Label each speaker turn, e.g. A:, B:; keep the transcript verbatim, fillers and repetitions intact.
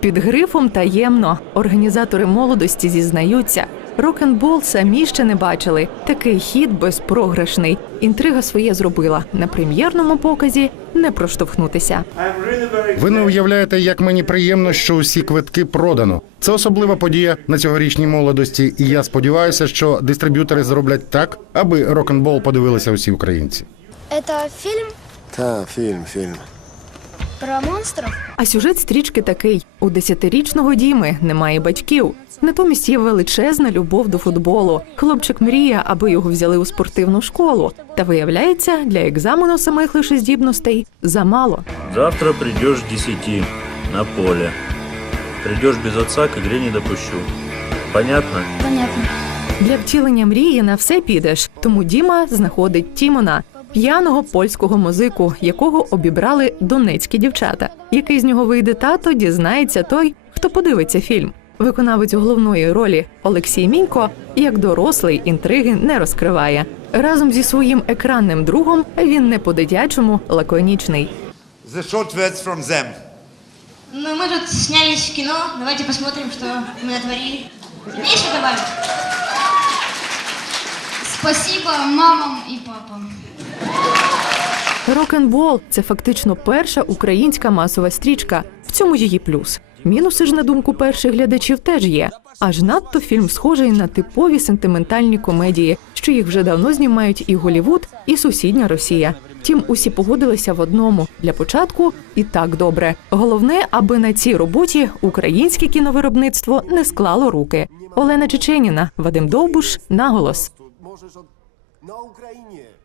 A: Під грифом таємно. Організатори молодості зізнаються, рок-н-бол самі ще не бачили. Такий хід безпрограшний. Інтрига своє зробила. На прем'єрному показі не проштовхнутися.
B: Ви не уявляєте, як мені приємно, що усі квитки продано. Це особлива подія на цьогорічній молодості, і я сподіваюся, що дистриб'ютори зроблять так, аби рок-н-бол подивилися усі українці.
C: Это фильм
D: Та, фільм, фільм.
C: про монстров?
A: А сюжет стрічки такий. У десятирічного Діми немає батьків. Натомість є величезна любов до футболу. Хлопчик мріє, аби його взяли у спортивну школу. Та виявляється, для екзамену самих лише здібностей замало.
E: Завтра придешь к десяти на поле. Придешь без отца, к игре не допущу. Понятно?
C: Понятно.
A: Для втілення мрії на все підеш. Тому Діма знаходить Тімона, п'яного польського музику, якого обібрали донецькі дівчата. Який з нього вийде тато, дізнається той, хто подивиться фільм. Виконавець головної ролі Олексій Мінько, як дорослий, інтриги не розкриває. Разом зі своїм екранним другом він не по-дитячому лаконічний.
F: The short words from them.
G: Ну, мы тут снялись в кино. Давайте посмотрим, что мы натворили. Есть что добавить?
C: Спасибо мамам и папам.
A: Рок-н-бол – це фактично перша українська масова стрічка. В цьому її плюс. Мінуси ж, на думку перших глядачів, теж є. Аж надто фільм схожий на типові сентиментальні комедії, що їх вже давно знімають і Голлівуд, і сусідня Росія. Втім, усі погодилися в одному. Для початку і так добре. Головне, аби на цій роботі українське кіновиробництво не склало руки. Олена Чеченіна, Вадим Довбуш, «Наголос».
D: На Україні.